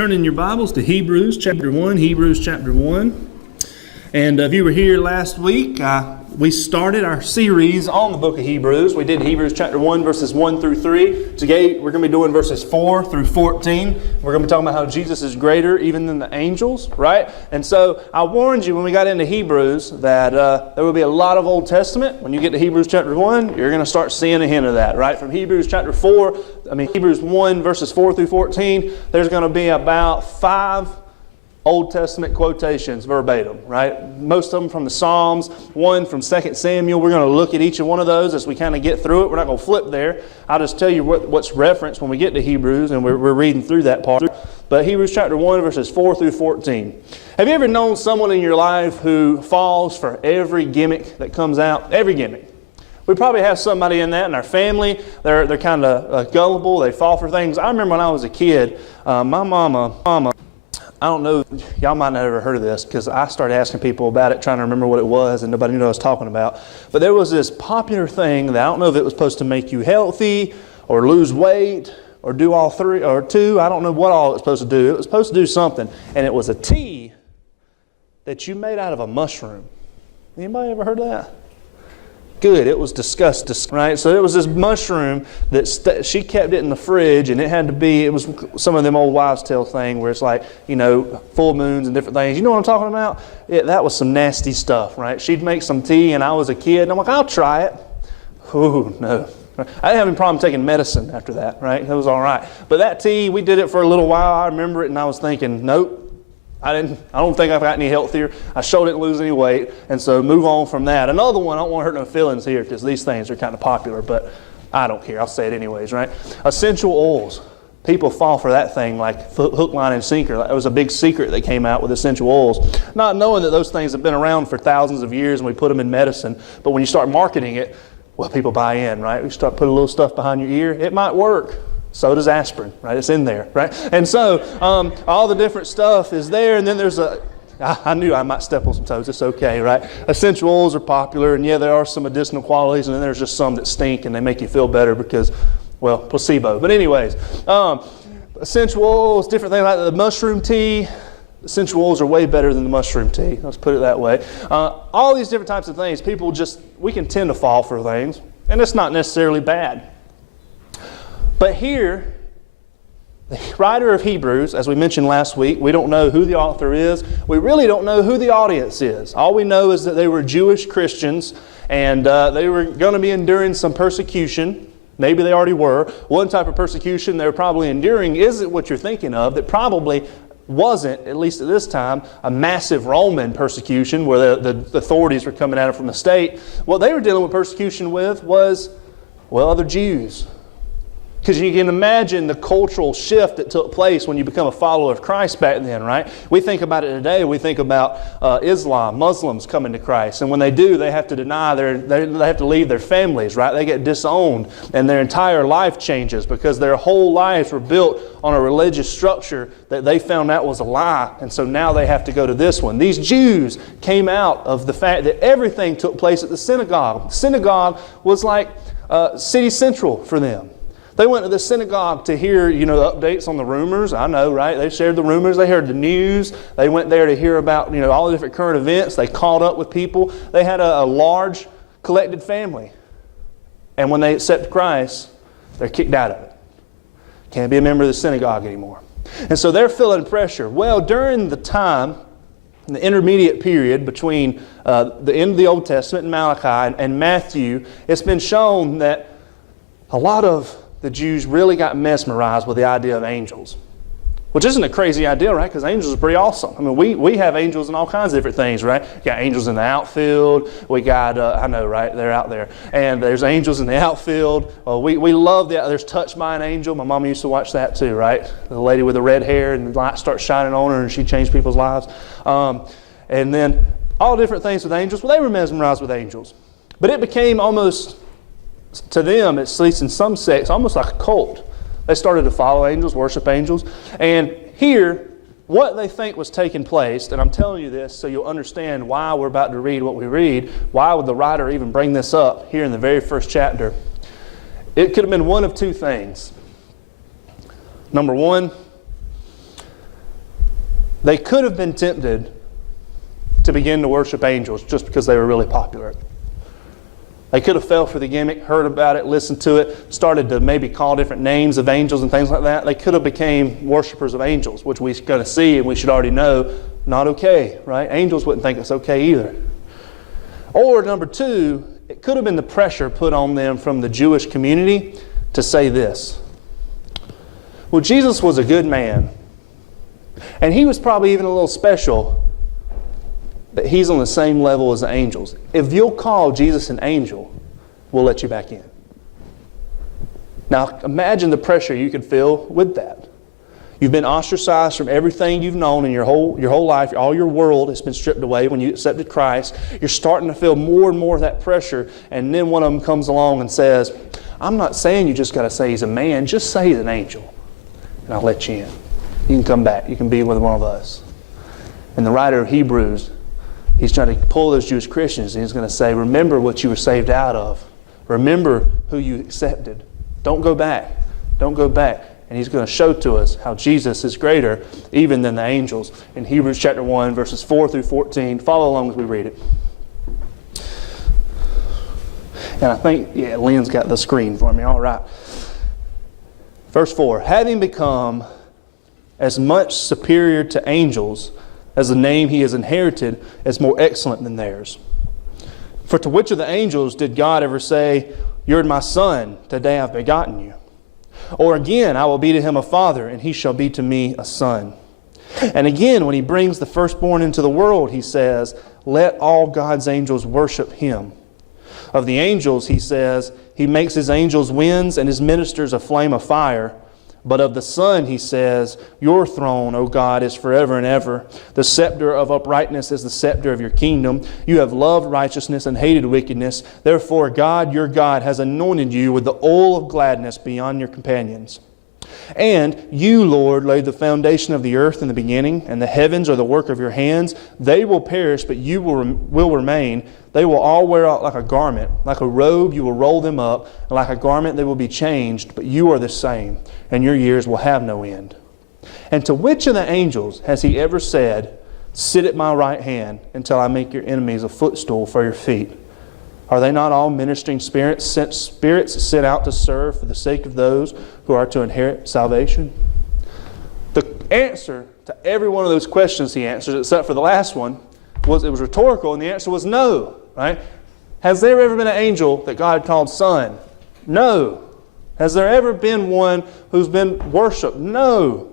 Turn in your Bibles to Hebrews chapter 1, Hebrews chapter 1. And if you were here last week, we started our series on the book of Hebrews. We did Hebrews chapter 1, verses 1 through 3. Today, we're going to be doing verses 4 through 14. We're going to be talking about how Jesus is greater even than the angels, right? And so, I warned you when we got into Hebrews that there will be a lot of Old Testament. When you get to Hebrews chapter 1, you're going to start seeing a hint of that, right? From Hebrews 1, verses 4 through 14, there's going to be about 5 Old Testament quotations verbatim, right? Most of them from the Psalms, one from 2 Samuel. We're going to look at each of one of those as we kind of get through it. We're not going to flip there. I'll just tell you what's referenced when we get to Hebrews, and we're reading through that part. But Hebrews chapter 1, verses 4 through 14. Have you ever known someone in your life who falls for every gimmick that comes out? Every gimmick. We probably have somebody in that in our family. They're kind of gullible. They fall for things. I remember when I was a kid, my mama, I don't know, y'all might not have ever heard of this because I started asking people about it, trying to remember what it was, and nobody knew what I was talking about. But there was this popular thing that I don't know if it was supposed to make you healthy or lose weight or do all three or two. I don't know what all it was supposed to do. It was supposed to do something. And it was a tea that you made out of a mushroom. Anybody ever heard of that? Good. It was disgusting, right? So it was this mushroom that she kept it in the fridge, and it was some of them old wives' tale thing where it's like, full moons and different things. You know what I'm talking about? That was some nasty stuff, right? She'd make some tea, and I was a kid, and I'm like, I'll try it. Ooh, no. I didn't have any problem taking medicine after that, right? It was all right. But that tea, we did it for a little while. I remember it, and I was thinking, nope. I don't think I've got any healthier. I sure didn't lose any weight. And so move on from that. Another one, I don't want to hurt no feelings here because these things are kind of popular, but I don't care. I'll say it anyways, right? Essential oils. People fall for that thing like hook, line, and sinker. That was a big secret that came out with essential oils. Not knowing that those things have been around for thousands of years and we put them in medicine. But when you start marketing it, well, people buy in, right? You start putting a little stuff behind your ear. It might work. So does aspirin, right? It's in there, right? And so all the different stuff is there. And then there's I knew I might step on some toes. It's okay, right? Essential oils are popular. And yeah, there are some medicinal qualities. And then there's just some that stink and they make you feel better because, well, placebo. But anyways, essential oils, different things like the mushroom tea. Essential oils are way better than the mushroom tea. Let's put it that way. All these different types of things, we can tend to fall for things. And it's not necessarily bad. But here, the writer of Hebrews, as we mentioned last week, we don't know who the author is. We really don't know who the audience is. All we know is that they were Jewish Christians and they were going to be enduring some persecution. Maybe they already were. One type of persecution they were probably enduring isn't what you're thinking of. That probably wasn't, at least at this time, a massive Roman persecution where the authorities were coming at them from the state. What they were dealing with persecution with was, other Jews. Because you can imagine the cultural shift that took place when you become a follower of Christ back then, right? We think about it today. We think about Islam, Muslims coming to Christ. And when they do, they have to they have to leave their families, right? They get disowned and their entire life changes because their whole lives were built on a religious structure that they found out was a lie. And so now they have to go to this one. These Jews came out of the fact that everything took place at the synagogue. The synagogue was like city central for them. They went to the synagogue to hear, the updates on the rumors. I know, right? They shared the rumors. They heard the news. They went there to hear about, all the different current events. They caught up with people. They had a large collected family. And when they accept Christ, they're kicked out of it. Can't be a member of the synagogue anymore. And so they're feeling pressure. Well, during the time, the intermediate period between the end of the Old Testament and Malachi and Matthew, it's been shown that a lot of the Jews really got mesmerized with the idea of angels. Which isn't a crazy idea, right? Because angels are pretty awesome. I mean, we have angels in all kinds of different things, right? You got angels in the outfield. We got, I know, right? They're out there. And there's angels in the outfield. We love there's Touched by an Angel. My mama used to watch that too, right? The lady with the red hair and the light starts shining on her and she changed people's lives. And then all different things with angels. Well, they were mesmerized with angels. But it became almost, to them, at least in some sects, almost like a cult. They started to follow angels, worship angels. And here, what they think was taking place, and I'm telling you this so you'll understand why we're about to read what we read, why would the writer even bring this up here in the very first chapter? It could have been one of two things. Number one, They could have been tempted to begin to worship angels just because they were really popular. They could have fell for the gimmick, heard about it, listened to it, started to maybe call different names of angels and things like that. They could have became worshipers of angels, which we're going to see and we should already know, not okay, right? Angels wouldn't think it's okay either. Or number two, it could have been the pressure put on them from the Jewish community to say this. Well, Jesus was a good man, and he was probably even a little special, but he's on the same level as the angels. If you'll call Jesus an angel, we'll let you back in. Now, imagine the pressure you could feel with that. You've been ostracized from everything you've known in your whole life. All your world has been stripped away when you accepted Christ. You're starting to feel more and more of that pressure, and then one of them comes along and says, I'm not saying you just got to say he's a man, just say he's an angel, and I'll let you in. You can come back. You can be with one of us. And the writer of Hebrews, he's trying to pull those Jewish Christians, and he's going to say, remember what you were saved out of. Remember who you accepted. Don't go back. Don't go back. And he's going to show to us how Jesus is greater even than the angels. In Hebrews chapter 1, verses 4 through 14. Follow along as we read it. And I think, Lynn's got the screen for me. All right. Verse 4. Having become as much superior to angels as the name he has inherited is more excellent than theirs. For to which of the angels did God ever say, You're my son, today I've begotten you? Or again, I will be to him a father, and he shall be to me a son. And again, when he brings the firstborn into the world, he says, Let all God's angels worship him. Of the angels, he says, He makes his angels winds and his ministers a flame of fire. But of the Son, he says, Your throne, O God, is forever and ever. The scepter of uprightness is the scepter of your kingdom. You have loved righteousness and hated wickedness. Therefore, God, your God, has anointed you with the oil of gladness beyond your companions. And you, Lord, laid the foundation of the earth in the beginning, and the heavens are the work of your hands. They will perish, but you will remain. They will all wear out like a garment. Like a robe, you will roll them up. And like a garment, they will be changed. But you are the same, and your years will have no end. And to which of the angels has he ever said, Sit at my right hand until I make your enemies a footstool for your feet? Are they not all ministering spirits sent out to serve for the sake of those who are to inherit salvation? The answer to every one of those questions he answers, except for the last one, was rhetorical, and the answer was no. Right? Has there ever been an angel that God called son? No. Has there ever been one who's been worshipped? No.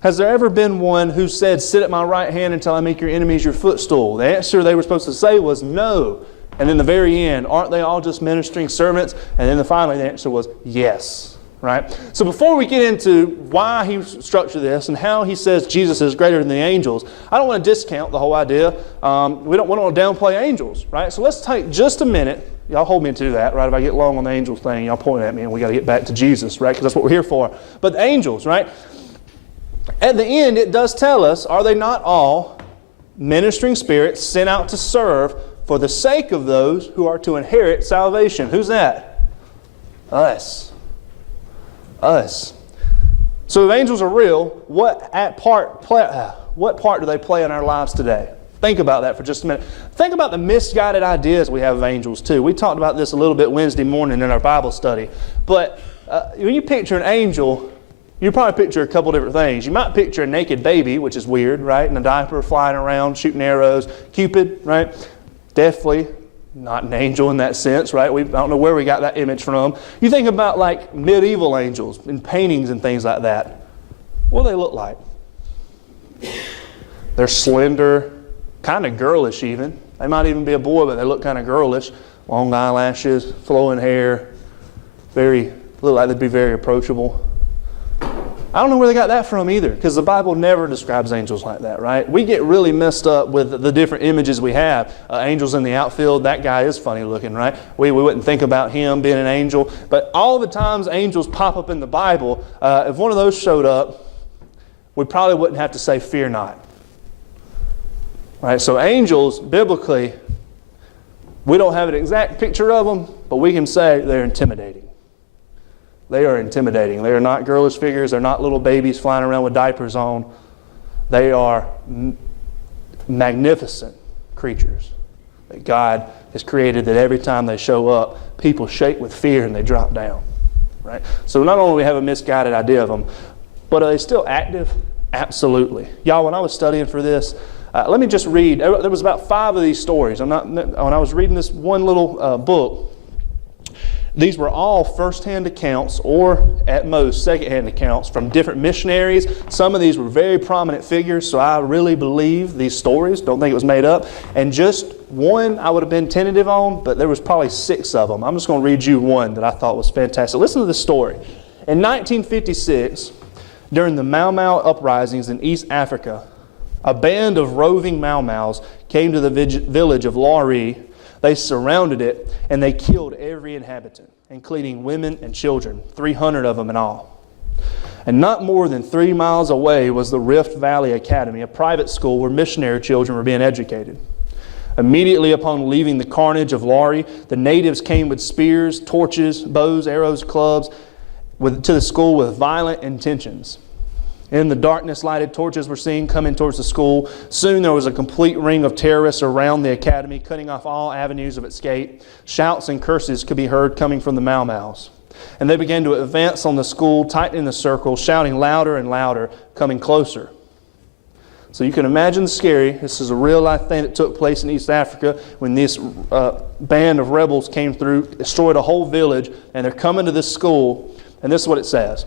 Has there ever been one who said, Sit at my right hand until I make your enemies your footstool? The answer they were supposed to say was no. And in the very end, aren't they all just ministering servants? And then finally the answer was yes. Right? So before we get into why he structured this and how he says Jesus is greater than the angels, I don't want to discount the whole idea. We don't want to downplay angels. Right? So let's take just a minute. Y'all hold me to that, right? If I get long on the angels thing, y'all point at me and we got to get back to Jesus, right? Because that's what we're here for. But the angels, right? At the end, it does tell us, are they not all ministering spirits sent out to serve for the sake of those who are to inherit salvation? Who's that? Us. Us. So if angels are real, what part do they play in our lives today? Think about that for just a minute. Think about the misguided ideas we have of angels too. We talked about this a little bit Wednesday morning in our Bible study. But when you picture an angel, you probably picture a couple different things. You might picture a naked baby, which is weird, right? In a diaper, flying around, shooting arrows. Cupid, right? Definitely not an angel in that sense, right? I don't know where we got that image from. You think about like medieval angels in paintings and things like that. What do they look like? They're slender, kind of girlish even. They might even be a boy, but they look kind of girlish. Long eyelashes, flowing hair. Look like they'd be very approachable. I don't know where they got that from either, because the Bible never describes angels like that, right? We get really messed up with the different images we have. Angels in the outfield, that guy is funny looking, right? We wouldn't think about him being an angel. But all the times angels pop up in the Bible, if one of those showed up, we probably wouldn't have to say, fear not. Right? So angels, biblically, we don't have an exact picture of them, but we can say they're intimidating. They are intimidating. They are not girlish figures. They're not little babies flying around with diapers on. They are magnificent creatures that God has created, that every time they show up, people shake with fear and they drop down. Right? So not only do we have a misguided idea of them, but are they still active? Absolutely. Y'all, when I was studying for this, let me just read. There was about 5 of these stories. When I was reading this one little book, these were all first-hand accounts, or at most second-hand accounts from different missionaries. Some of these were very prominent figures, so I really believe these stories. Don't think it was made up. And just one I would have been tentative on, but there was probably 6 of them. I'm just going to read you one that I thought was fantastic. Listen to this story. In 1956, during the Mau Mau uprisings in East Africa, a band of roving Mau Maus came to the village of Lari. They surrounded it, and they killed every inhabitant, including women and children, 300 of them in all. And not more than 3 miles away was the Rift Valley Academy, a private school where missionary children were being educated. Immediately upon leaving the carnage of Lari, the natives came with spears, torches, bows, arrows, clubs to the school with violent intentions. In the darkness, lighted torches were seen coming towards the school. Soon there was a complete ring of terrorists around the academy, cutting off all avenues of escape. Shouts and curses could be heard coming from the Mau Maus. And they began to advance on the school, tightening the circle, shouting louder and louder, coming closer. So you can imagine the scary. This is a real-life thing that took place in East Africa when this band of rebels came through, destroyed a whole village, and they're coming to this school. And this is what it says.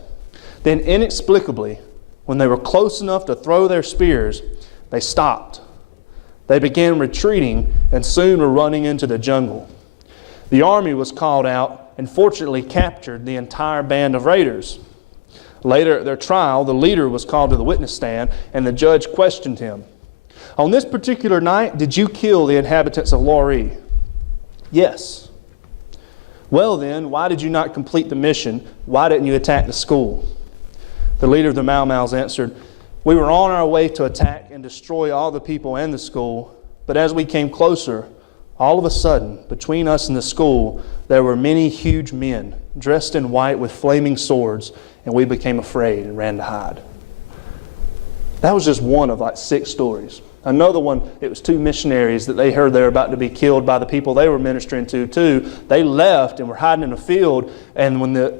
Then inexplicably, when they were close enough to throw their spears, they stopped. They began retreating and soon were running into the jungle. The army was called out and fortunately captured the entire band of raiders. Later at their trial, the leader was called to the witness stand and the judge questioned him. On this particular night, did you kill the inhabitants of Lari? Yes. Well then, why did you not complete the mission? Why didn't you attack the school? The leader of the Mau Maus answered, we were on our way to attack and destroy all the people and the school, but as we came closer, all of a sudden, between us and the school, there were many huge men, dressed in white with flaming swords, and we became afraid and ran to hide. That was just one of like 6 stories. Another one, it was 2 missionaries that they heard they were about to be killed by the people they were ministering to too. They left and were hiding in a field, and when the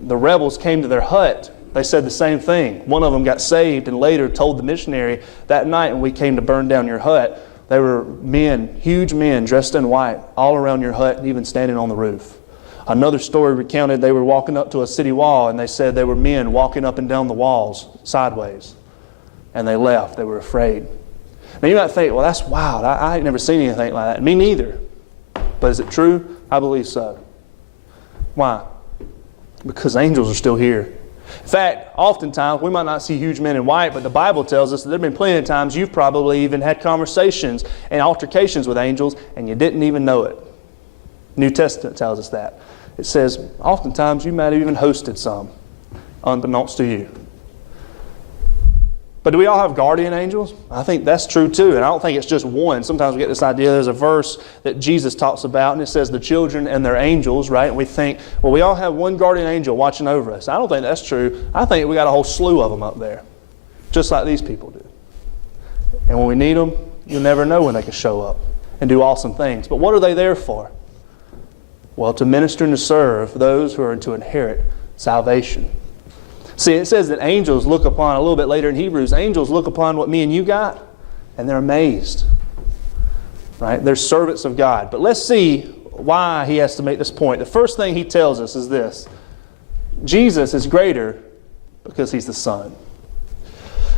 rebels came to their hut, they said the same thing. One of them got saved and later told the missionary, that night when we came to burn down your hut, there were men, huge men dressed in white, all around your hut and even standing on the roof. Another story recounted they were walking up to a city wall and they said there were men walking up and down the walls sideways. And they left. They were afraid. Now you might think, well, that's wild. I ain't never seen anything like that. Me neither. But is it true? I believe so. Why? Because angels are still here. In fact, oftentimes, we might not see huge men in white, but the Bible tells us that there have been plenty of times you've probably even had conversations and altercations with angels and you didn't even know it. New Testament tells us that. It says, oftentimes you might have even hosted some, unbeknownst to you. But do we all have guardian angels? I think that's true too, and I don't think it's just one. Sometimes we get this idea, there's a verse that Jesus talks about, and it says the children and their angels, right? And we think, well, we all have one guardian angel watching over us. I don't think that's true. I think we got a whole slew of them up there, just like these people do. And when we need them, you'll never know when they can show up and do awesome things. But what are they there for? Well, to minister and to serve those who are to inherit salvation. See, it says that angels look upon, a little bit later in Hebrews, angels look upon what me and you got, and they're amazed. Right? They're servants of God. But let's see why he has to make this point. The first thing he tells us is this. Jesus is greater because he's the Son.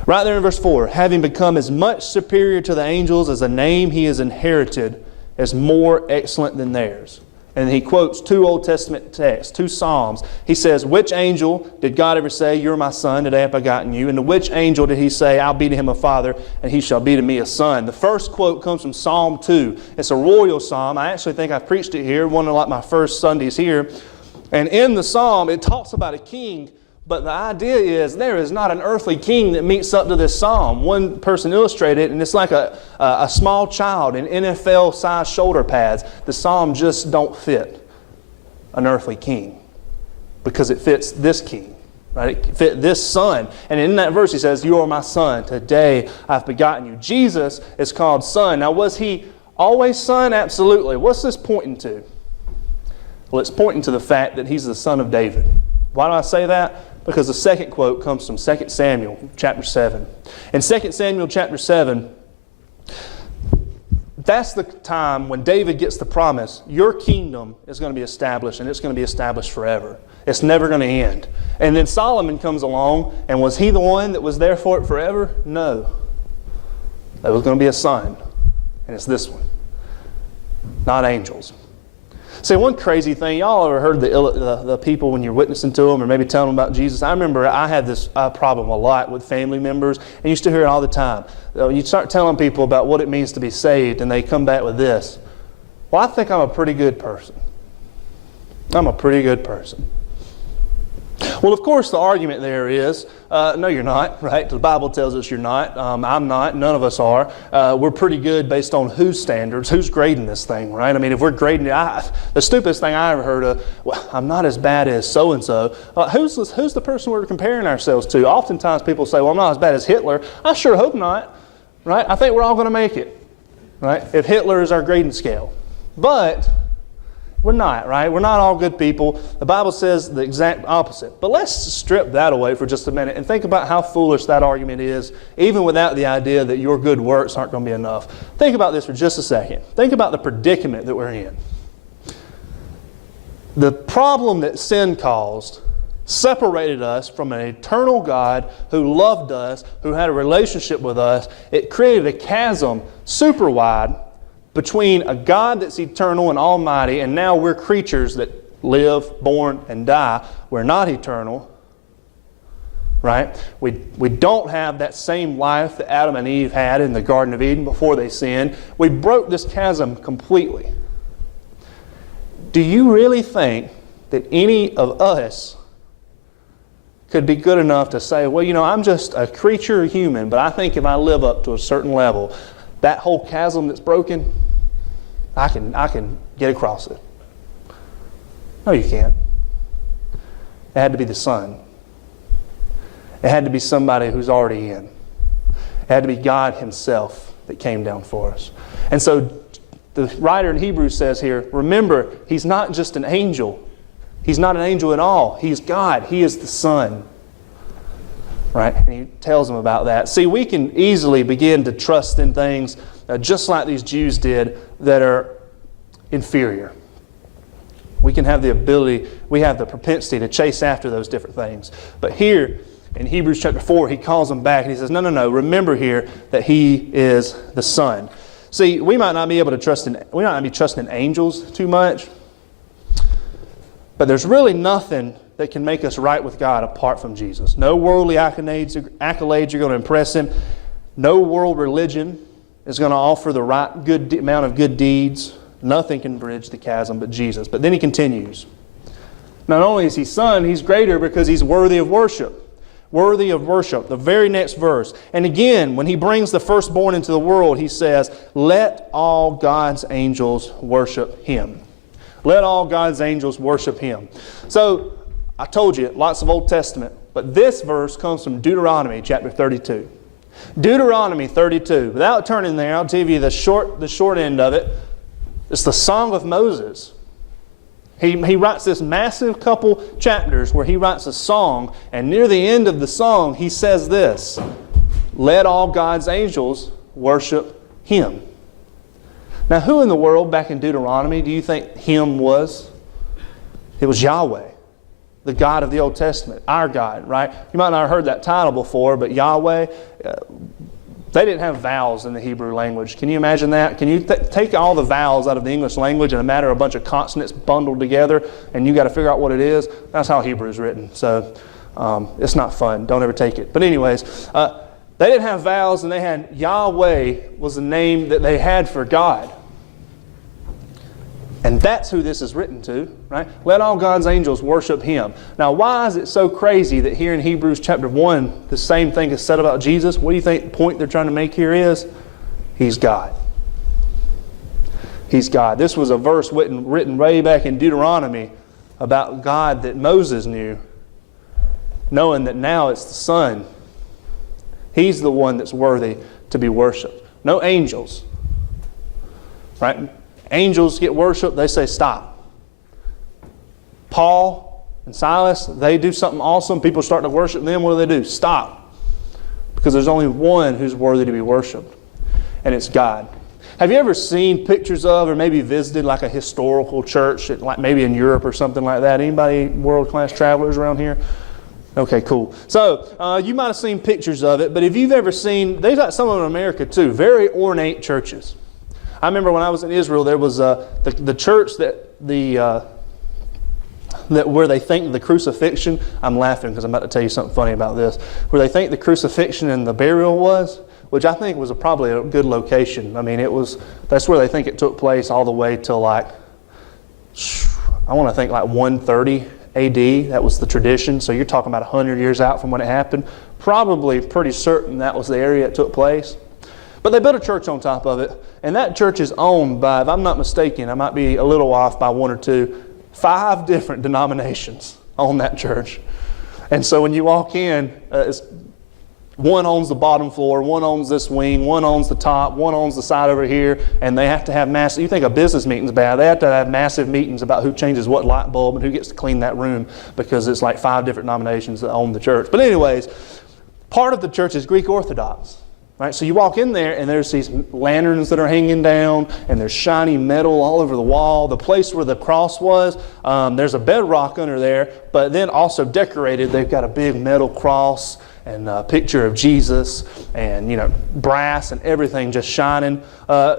Right there in verse 4, having become as much superior to the angels as the name he has inherited is more excellent than theirs. And he quotes 2 Old Testament texts, 2 Psalms. He says, which angel did God ever say, you're my son, today I've begotten you? And to which angel did he say, I'll be to him a father, and he shall be to me a son? The first quote comes from Psalm 2. It's a royal psalm. I actually think I preached it here, one of like my first Sundays here. And in the psalm, it talks about a king, but the idea is there is not an earthly king that meets up to this psalm. One person illustrated it, and it's like a small child in NFL-sized shoulder pads. The psalm just don't fit an earthly king because it fits this king, Right? It fit this son. And in that verse he says, you are my son. Today I've begotten you. Jesus is called son. Now was he always son? Absolutely. What's this pointing to? Well, it's pointing to the fact that he's the son of David. Why do I say that? Because the second quote comes from 2 Samuel chapter 7. In 2 Samuel chapter 7, that's the time when David gets the promise, your kingdom is going to be established, and it's going to be established forever. It's never going to end. And then Solomon comes along, and was he the one that was there for it forever? No. There was going to be a son, and it's this one. Not angels. See, one crazy thing, y'all ever heard the people when you're witnessing to them or maybe telling them about Jesus? I remember I had this problem a lot with family members, and you used to hear it all the time. You start telling people about what it means to be saved, and they come back with this. Well, I think I'm a pretty good person. I'm a pretty good person. Well, of course, the argument there is, no, you're not, right? The Bible tells us you're not. I'm not. None of us are. We're pretty good based on whose standards, who's grading this thing, right? I mean, if we're grading it, the stupidest thing I ever heard of, well, I'm not as bad as so-and-so. Who's the person we're comparing ourselves to? Oftentimes people say, well, I'm not as bad as Hitler. I sure hope not, right? I think we're all going to make it, right? If Hitler is our grading scale. But we're not, right? We're not all good people. The Bible says the exact opposite. But let's strip that away for just a minute and think about how foolish that argument is, even without the idea that your good works aren't going to be enough. Think about this for just a second. Think about the predicament that we're in. The problem that sin caused separated us from an eternal God who loved us, who had a relationship with us. It created a chasm super wide between a God that's eternal and almighty, and now we're creatures that live, born, and die. We're not eternal, right? We don't have that same life that Adam and Eve had in the Garden of Eden before they sinned. We broke this chasm completely. Do you really think that any of us could be good enough to say, well, you know, I'm just a creature, a human, but I think if I live up to a certain level, that whole chasm that's broken, I can get across it. No, you can't. It had to be the Son. It had to be somebody who's already in. It had to be God Himself that came down for us. And so the writer in Hebrews says here, remember, He's not just an angel. He's not an angel at all. He's God. He is the Son. Right? And he tells them about that. See, we can easily begin to trust in things just like these Jews did that are inferior. We can have the ability, we have the propensity to chase after those different things. But here in Hebrews chapter 4, he calls them back and he says, no, remember here that He is the Son. See, we might not be able to we might not be trusting in angels too much, but there's really nothing that can make us right with God apart from Jesus. No worldly accolades are going to impress Him. No world religion is going to offer the right good amount of good deeds. Nothing can bridge the chasm but Jesus. But then he continues. Not only is He Son, He's greater because He's worthy of worship. Worthy of worship. The very next verse. And again, when He brings the firstborn into the world, He says, let all God's angels worship Him. Let all God's angels worship Him. So, I told you, lots of Old Testament. But this verse comes from Deuteronomy chapter 32. Deuteronomy 32. Without turning there, I'll give you the short end of it. It's the Song of Moses. He writes this massive couple chapters where he writes a song, and near the end of the song he says this, let all God's angels worship Him. Now who in the world back in Deuteronomy do you think Him was? It was Yahweh, the God of the Old Testament, our God, right? You might not have heard that title before, but Yahweh, they didn't have vowels in the Hebrew language. Can you imagine that? Can you take all the vowels out of the English language in a matter of a bunch of consonants bundled together, and you got to figure out what it is? That's how Hebrew is written. So it's not fun. Don't ever take it. But anyways, they didn't have vowels, and they had Yahweh was the name that they had for God. And that's who this is written to, right? Let all God's angels worship Him. Now, why is it so crazy that here in Hebrews chapter 1, the same thing is said about Jesus? What do you think the point they're trying to make here is? He's God. He's God. This was a verse written way back in Deuteronomy about God that Moses knew. knowing that now it's the Son. He's the one that's worthy to be worshiped. No angels. Right? Angels get worshiped, they say stop. Paul and Silas, they do something awesome. People start to worship them. What do? Stop. Because there's only one who's worthy to be worshiped. And it's God. Have you ever seen pictures of or maybe visited like a historical church, like maybe in Europe or something like that? Anybody world-class travelers around here? Okay, cool. So you might have seen pictures of it, but if you've ever seen, they've got some of them in America too, very ornate churches. I remember when I was in Israel, there was the church that where they think the crucifixion, I'm laughing because I'm about to tell you something funny about this, where they think the crucifixion and the burial was, which I think was probably a good location. I mean, that's where they think it took place all the way till like, I want to think like 130 AD. That was the tradition. So you're talking about 100 years out from when it happened. Probably pretty certain that was the area it took place. But they built a church on top of it. And that church is owned by, if I'm not mistaken, I might be a little off by one or two, 5 different denominations own that church. And so when you walk in, one owns the bottom floor, one owns this wing, one owns the top, one owns the side over here, and they have to have massive, you think a business meeting's bad, they have to have massive meetings about who changes what light bulb and who gets to clean that room because it's like 5 different denominations that own the church. But anyways, part of the church is Greek Orthodox. Right, so you walk in there and there's these lanterns that are hanging down and there's shiny metal all over the wall. The place where the cross was, there's a bedrock under there, but then also decorated, they've got a big metal cross and a picture of Jesus and, brass and everything just shining.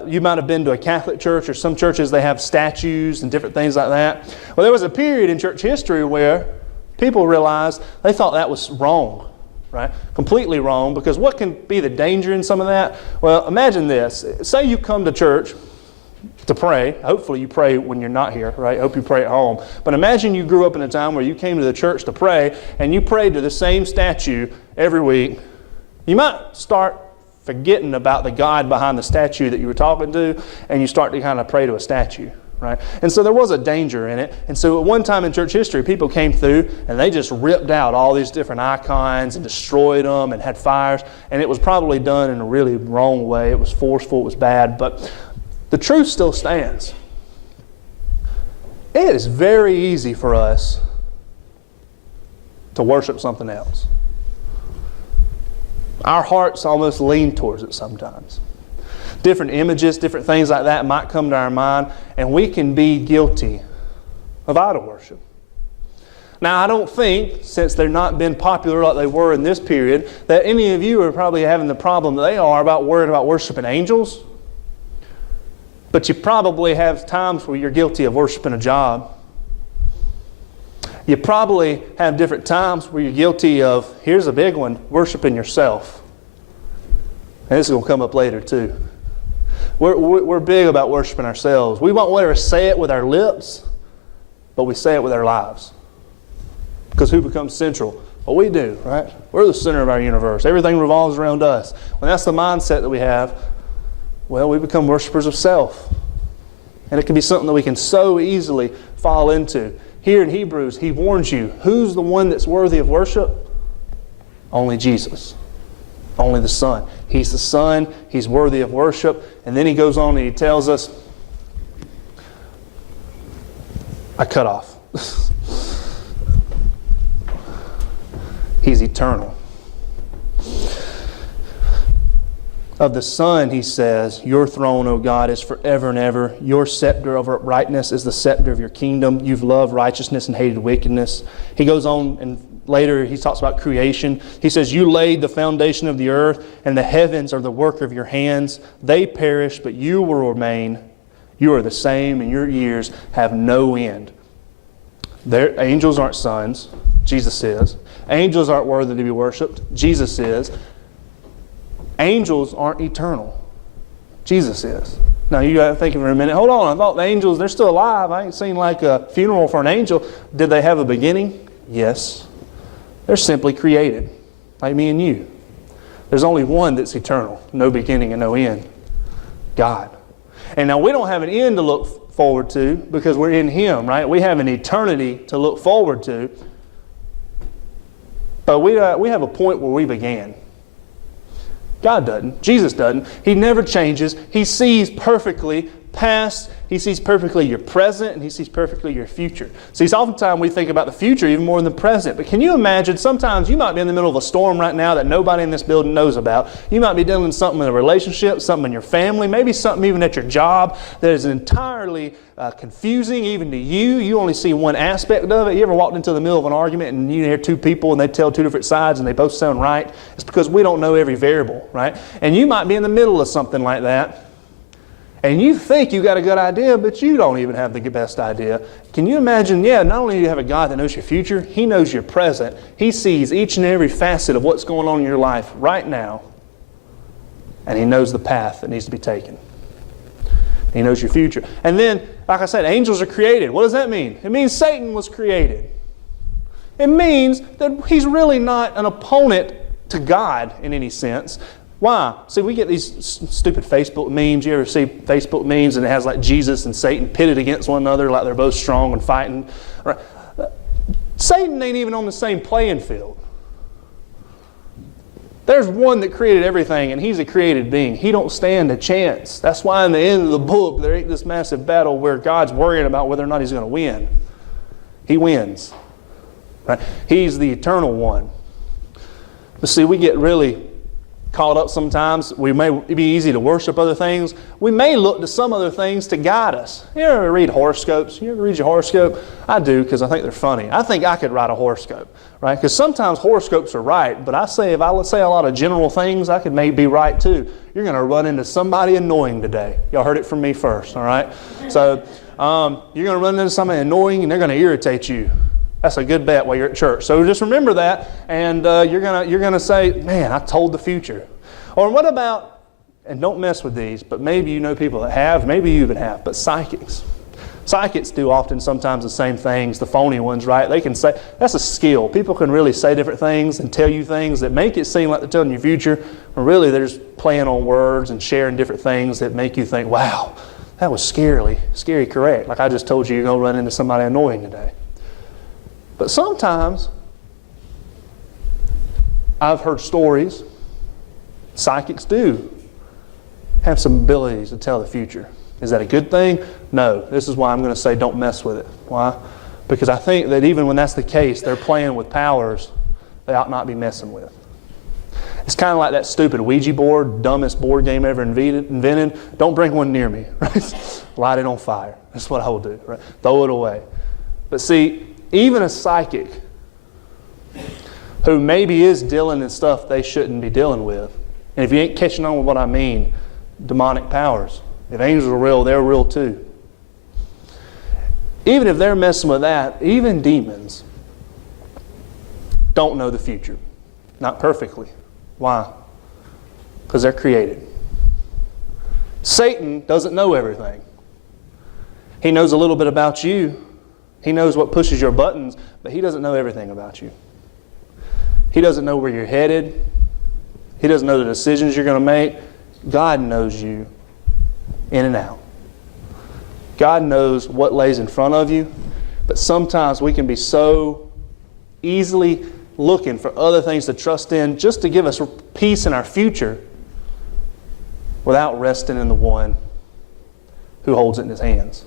You might have been to a Catholic church or some churches, they have statues and different things like that. Well, there was a period in church history where people realized they thought that was wrong. Right? Completely wrong, because what can be the danger in some of that? Well, imagine this. Say you come to church to pray. Hopefully you pray when you're not here, right? I hope you pray at home. But imagine you grew up in a time where you came to the church to pray and you prayed to the same statue every week. You might start forgetting about the God behind the statue that you were talking to, and you start to kind of pray to a statue. Right? And so there was a danger in it. And so at one time in church history, people came through and they just ripped out all these different icons and destroyed them and had fires. And it was probably done in a really wrong way. It was forceful, it was bad. But the truth still stands. It is very easy for us to worship something else. Our hearts almost lean towards it sometimes. Different images, different things like that might come to our mind, and we can be guilty of idol worship. Now, I don't think, since they're not been popular like they were in this period, that any of you are probably having the problem that they are about worried about worshiping angels. But you probably have times where you're guilty of worshiping a job. You probably have different times where you're guilty of, here's a big one, worshiping yourself. And this is going to come up later too. We're big about worshiping ourselves. We won't let us say it with our lips, but we say it with our lives. Because who becomes central? Well, we do, right? We're the center of our universe. Everything revolves around us. When that's the mindset that we have, well, we become worshipers of self. And it can be something that we can so easily fall into. Here in Hebrews, he warns you, who's the one that's worthy of worship? Only Jesus. Only the Son. He's the Son. He's worthy of worship. And then he goes on and he tells us, I cut off. He's eternal. Of the Son, he says, your throne, O God, is forever and ever. Your scepter of uprightness is the scepter of your kingdom. You've loved righteousness and hated wickedness. He goes on and later he talks about creation. He says, you laid the foundation of the earth, and the heavens are the work of your hands. They perish, but you will remain. You are the same, and your years have no end. Angels aren't sons. Jesus is. Angels aren't worthy to be worshipped. Jesus is. Angels aren't eternal. Jesus is. Now you got to think for a minute. Hold on, I thought the angels, they're still alive. I ain't seen like a funeral for an angel. Did they have a beginning? Yes. They're simply created, like me and you. There's only one that's eternal, no beginning and no end. God. And now we don't have an end to look forward to because we're in Him, right? We have an eternity to look forward to. But we have a point where we began. God doesn't. Jesus doesn't. He never changes. He sees perfectly past, He sees perfectly your present, and He sees perfectly your future. See, oftentimes we think about the future even more than the present. But can you imagine, sometimes you might be in the middle of a storm right now that nobody in this building knows about. You might be dealing with something in a relationship, something in your family, maybe something even at your job that is entirely confusing even to you. You only see one aspect of it. You ever walked into the middle of an argument and you hear two people and they tell two different sides and they both sound right? It's because we don't know every variable, right? And you might be in the middle of something like that. And you think you got a good idea, but you don't even have the best idea. Can you imagine, not only do you have a God that knows your future, He knows your present. He sees each and every facet of what's going on in your life right now. And He knows the path that needs to be taken. He knows your future. And then, like I said, angels are created. What does that mean? It means Satan was created. It means that he's really not an opponent to God in any sense. Why? See, we get these stupid Facebook memes. You ever see Facebook memes and it has like Jesus and Satan pitted against one another like they're both strong and fighting? Right. Satan ain't even on the same playing field. There's one that created everything, and he's a created being. He don't stand a chance. That's why in the end of the book, there ain't this massive battle where God's worrying about whether or not He's going to win. He wins. Right? He's the eternal one. But see, we get really caught up sometimes. We may be easy to worship other things. We may look to some other things to guide us. You ever read horoscopes? You ever read your horoscope? I do, because I think they're funny. I think I could write a horoscope, right? Because sometimes horoscopes are right, but I say if I say a lot of general things, I could maybe be right too. You're going to run into somebody annoying today. Y'all heard it from me first, all right? So you're going to run into somebody annoying, and they're going to irritate you. That's a good bet while you're at church. So just remember that, and you're gonna say, man, I told the future. Or what about, and don't mess with these, but maybe you know people that have, maybe you even have, but psychics. Psychics do often sometimes the same things, the phony ones, right? They can say, that's a skill. People can really say different things and tell you things that make it seem like they're telling your future, when really they're just playing on words and sharing different things that make you think, wow, that was scary correct. Like I just told you, you're going to run into somebody annoying today. But sometimes, I've heard stories, psychics do have some abilities to tell the future. Is that a good thing? No. This is why I'm going to say don't mess with it. Why? Because I think that even when that's the case, they're playing with powers they ought not be messing with. It's kind of like that stupid Ouija board, dumbest board game ever invented. Don't bring one near me, right? Light it on fire. That's what I will do, right? Throw it away. But see, even a psychic who maybe is dealing in stuff they shouldn't be dealing with, and if you ain't catching on with what I mean, demonic powers. If angels are real, they're real too. Even if they're messing with that, even demons don't know the future. Not perfectly. Why? Because they're created. Satan doesn't know everything. He knows a little bit about you. He knows what pushes your buttons, but he doesn't know everything about you. He doesn't know where you're headed. He doesn't know the decisions you're going to make. God knows you in and out. God knows what lays in front of you, but sometimes we can be so easily looking for other things to trust in just to give us peace in our future without resting in the one who holds it in His hands.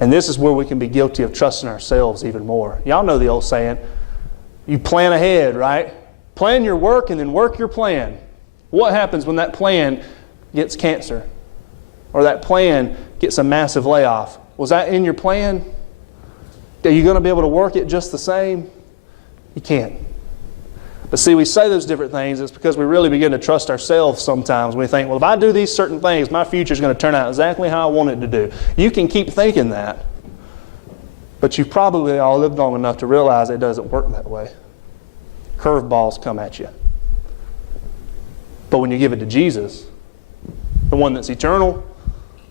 And this is where we can be guilty of trusting ourselves even more. Y'all know the old saying, you plan ahead, right? Plan your work and then work your plan. What happens when that plan gets cancer? Or that plan gets a massive layoff? Was that in your plan? Are you going to be able to work it just the same? You can't. But see, we say those different things. It's because we really begin to trust ourselves sometimes. We think, well, if I do these certain things, my future is going to turn out exactly how I want it to do. You can keep thinking that, but you've probably all lived long enough to realize it doesn't work that way. Curveballs come at you. But when you give it to Jesus, the one that's eternal,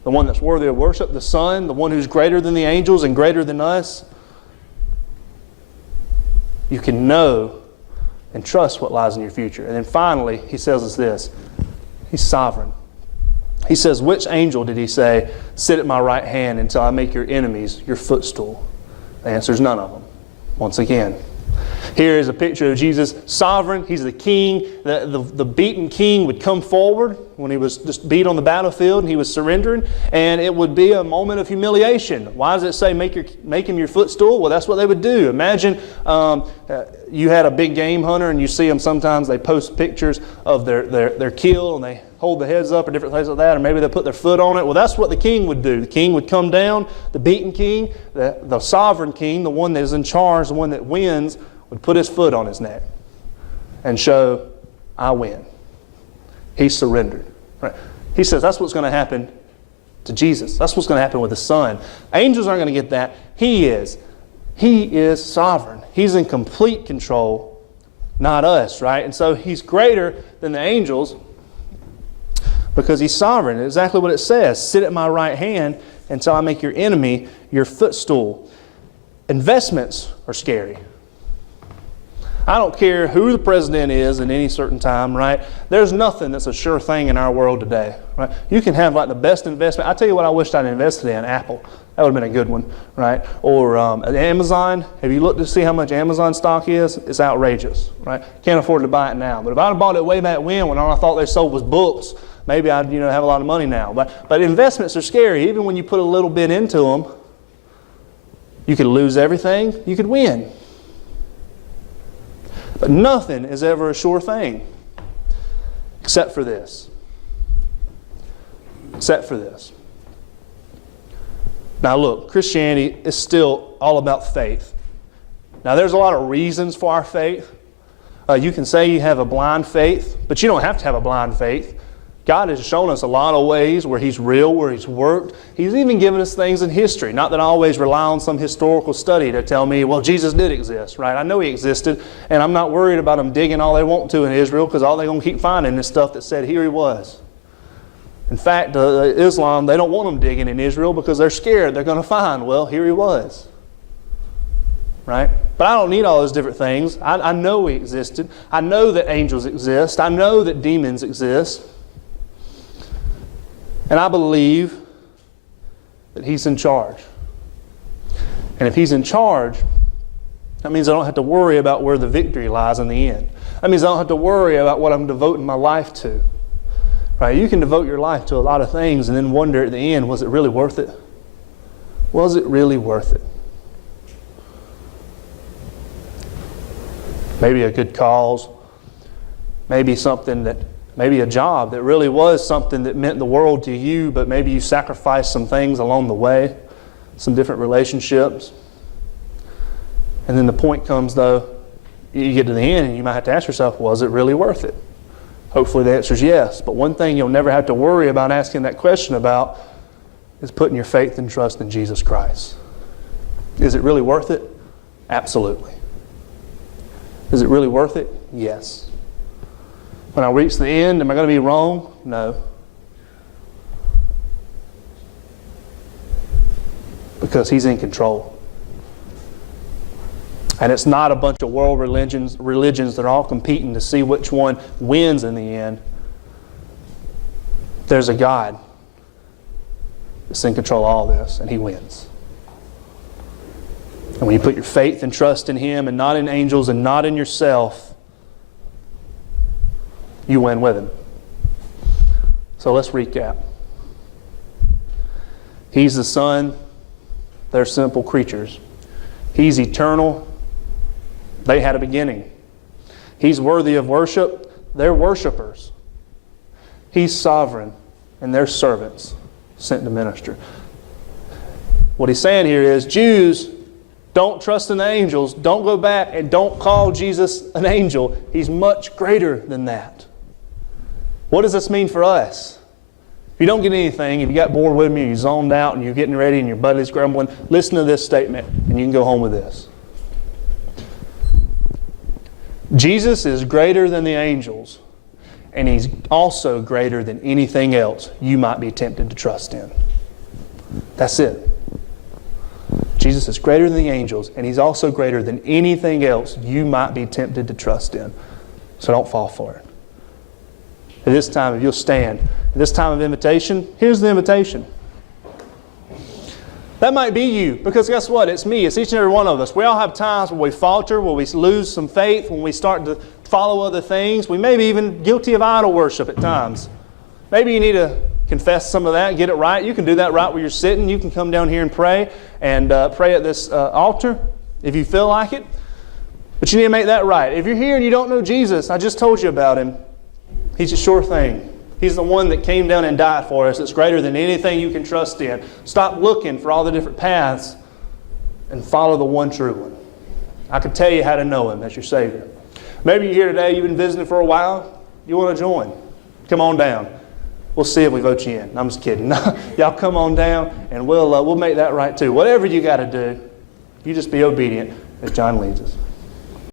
the one that's worthy of worship, the Son, the one who's greater than the angels and greater than us, you can know and trust what lies in your future. And then finally, He tells us this. He's sovereign. He says, which angel did He say, sit at my right hand until I make your enemies your footstool? The answer is none of them. Once again. Here is a picture of Jesus sovereign. He's the king. The beaten king would come forward when he was just beat on the battlefield and he was surrendering, and it would be a moment of humiliation. Why does it say make him your footstool? Well, that's what they would do. Imagine you had a big game hunter, and you see them sometimes, they post pictures of their kill, and they hold the heads up or different things like that, or maybe they put their foot on it. Well, that's what the king would do. The king would come down, the beaten king, the sovereign king, the one that is in charge, the one that wins, would put his foot on his neck and show, I win. He surrendered. Right? He says that's what's going to happen to Jesus. That's what's going to happen with the Son. Angels aren't going to get that. He is. He is sovereign. He's in complete control, not us, right? And so He's greater than the angels because He's sovereign. Exactly what it says. Sit at my right hand until I make your enemy your footstool. Investments are scary. I don't care who the president is at any certain time, right? There's nothing that's a sure thing in our world today, right? You can have like the best investment. I tell you what I wished I'd invested in, Apple. That would have been a good one, right? Or Amazon. Have you looked to see how much Amazon stock is? It's outrageous, right? Can't afford to buy it now. But if I'd have bought it way back when all I thought they sold was books, maybe I'd have a lot of money now. But investments are scary. Even when you put a little bit into them, you could lose everything. You could win. But nothing is ever a sure thing except for this. Except for this. Now look, Christianity is still all about faith. Now there's a lot of reasons for our faith. You can say you have a blind faith, but you don't have to have a blind faith. God has shown us a lot of ways where He's real, where He's worked. He's even given us things in history. Not that I always rely on some historical study to tell me, well, Jesus did exist, right? I know He existed, and I'm not worried about them digging all they want to in Israel because all they're going to keep finding is stuff that said, here He was. In fact, Islam, they don't want them digging in Israel because they're scared they're going to find, well, here He was. Right? But I don't need all those different things. I know He existed. I know that angels exist. I know that demons exist. And I believe that He's in charge. And if He's in charge, that means I don't have to worry about where the victory lies in the end. That means I don't have to worry about what I'm devoting my life to. Right? You can devote your life to a lot of things and then wonder at the end, was it really worth it? Was it really worth it? Maybe a good cause. Maybe maybe a job that really was something that meant the world to you, but maybe you sacrificed some things along the way, some different relationships. And then the point comes, though, you get to the end and you might have to ask yourself, was it really worth it? Hopefully the answer is yes. But one thing you'll never have to worry about asking that question about is putting your faith and trust in Jesus Christ. Is it really worth it? Absolutely. Is it really worth it? Yes. When I reach the end, am I going to be wrong? No. Because He's in control. And it's not a bunch of world religions that are all competing to see which one wins in the end. There's a God that's in control of all this, and He wins. And when you put your faith and trust in Him and not in angels and not in yourself, you win with Him. So let's recap. He's the Son. They're simple creatures. He's eternal. They had a beginning. He's worthy of worship. They're worshipers. He's sovereign, and they're servants sent to minister. What He's saying here is, Jews, don't trust in the angels. Don't go back and don't call Jesus an angel. He's much greater than that. What does this mean for us? If you don't get anything, if you got bored with me, or you zoned out and you're getting ready and your buddy's grumbling, listen to this statement and you can go home with this. Jesus is greater than the angels, and He's also greater than anything else you might be tempted to trust in. That's it. Jesus is greater than the angels, and He's also greater than anything else you might be tempted to trust in. So don't fall for it. At this time, if you'll stand, at this time of invitation, here's the invitation. That might be you, because guess what? It's me. It's each and every one of us. We all have times when we falter, when we lose some faith, when we start to follow other things. We may be even guilty of idol worship at times. Maybe you need to confess some of that, get it right. You can do that right where you're sitting. You can come down here and pray at this altar if you feel like it. But you need to make that right. If you're here and you don't know Jesus, I just told you about Him. He's a sure thing. He's the one that came down and died for us. It's greater than anything you can trust in. Stop looking for all the different paths and follow the one true one. I can tell you how to know Him as your Savior. Maybe you're here today, you've been visiting for a while, you want to join. Come on down. We'll see if we vote you in. I'm just kidding. Y'all come on down and we'll make that right too. Whatever you got to do, you just be obedient as John leads us.